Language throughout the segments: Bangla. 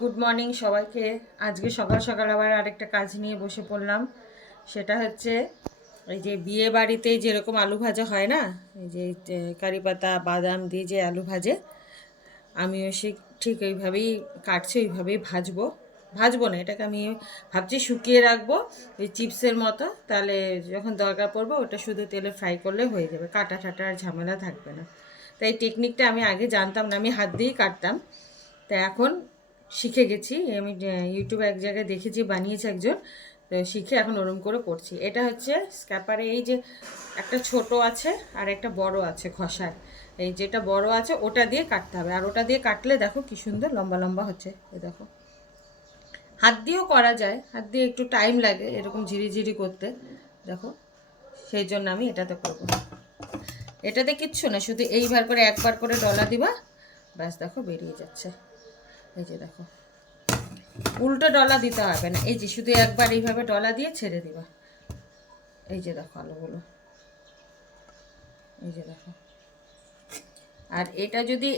গুড মর্নিং সবাইকে। আজকে সকাল সকাল আবার আরেকটা কাজ নিয়ে বসে পড়লাম। সেটা হচ্ছে এই যে বিয়ে বাড়িতে যেরকম আলু ভাজা হয় না, এই যে কারি পাতা বাদাম দিয়ে যে আলু ভাজে, আমিও ঠিক ওইভাবেই কাটছি, ওইভাবেই ভাজবো না, এটাকে আমি ভাবছি শুকিয়ে রাখবো এই চিপসের মতো। তাহলে যখন দরকার পড়বে ওটা শুধু তেলে ফ্রাই করলে হয়ে যাবে, কাটা ঠাটা আর ঝামেলা থাকবে না। তাই টেকনিকটা আমি আগে জানতাম না, আমি হাত দিয়েই কাটতাম। তা এখন শিখে গেছি। আমি ইউটিউবে এক জায়গায় দেখেছি, বানিয়েছে একজন, তো শিখে এখন ওরম করে করছি। এটা হচ্ছে স্ক্যাপারে, এই যে একটা ছোট আছে আর একটা বড় আছে খসার, এই যেটা বড় আছে ওটা দিয়ে কাটতে হবে। আর ওটা দিয়ে কাটলে দেখো কি সুন্দর লম্বা লম্বা হচ্ছে। এই দেখো, হাত দিয়েও করা যায়, হাত দিয়ে একটু টাইম লাগে এরকম ঝিরিঝিরি করতে, দেখো। সেই জন্য আমি এটাতে করব। এটাতে কিচ্ছু না, শুধু এইবার করে একবার করে ডলা দিবা, ব্যাস দেখো বেরিয়ে যাচ্ছে। এই যে দেখো, উল্টো ডলা দিতে হবে না, এই যে শুধু একবার এইভাবে ডলা দিয়ে ছেড়ে দিবা। এই যে দেখো আলুগুলো, এই যে দেখো। আর এটা যদি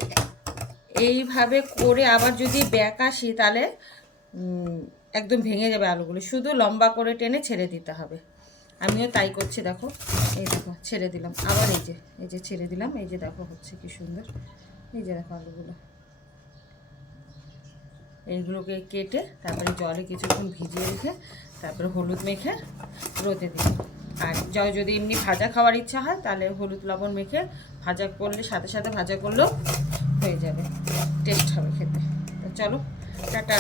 এইভাবে করে আবার যদি ব্যাক আসি, তাহলে একদম ভেঙে যাবে আলুগুলো। শুধু লম্বা করে টেনে ছেড়ে দিতে হবে। আমিও তাই করছি, দেখো। এই দেখো ছেড়ে দিলাম, আবার এই যে ছেড়ে দিলাম, এই যে দেখো হচ্ছে কি সুন্দর। এই যে দেখো আলুগুলো, এইগুলোকে কেটে তারপরে জলে কিছুক্ষণ ভিজিয়ে রেখে তারপরে হলুদ মেখে রোদে দিই। আর যদি এমনি ভাজা খাওয়ার ইচ্ছা হয় তাহলে হলুদ লবণ মেখে ভাজা করলে, সাথে সাথে ভাজা করলেও হয়ে যাবে, টেস্ট হবে খেতে। তো চলো, টাটা।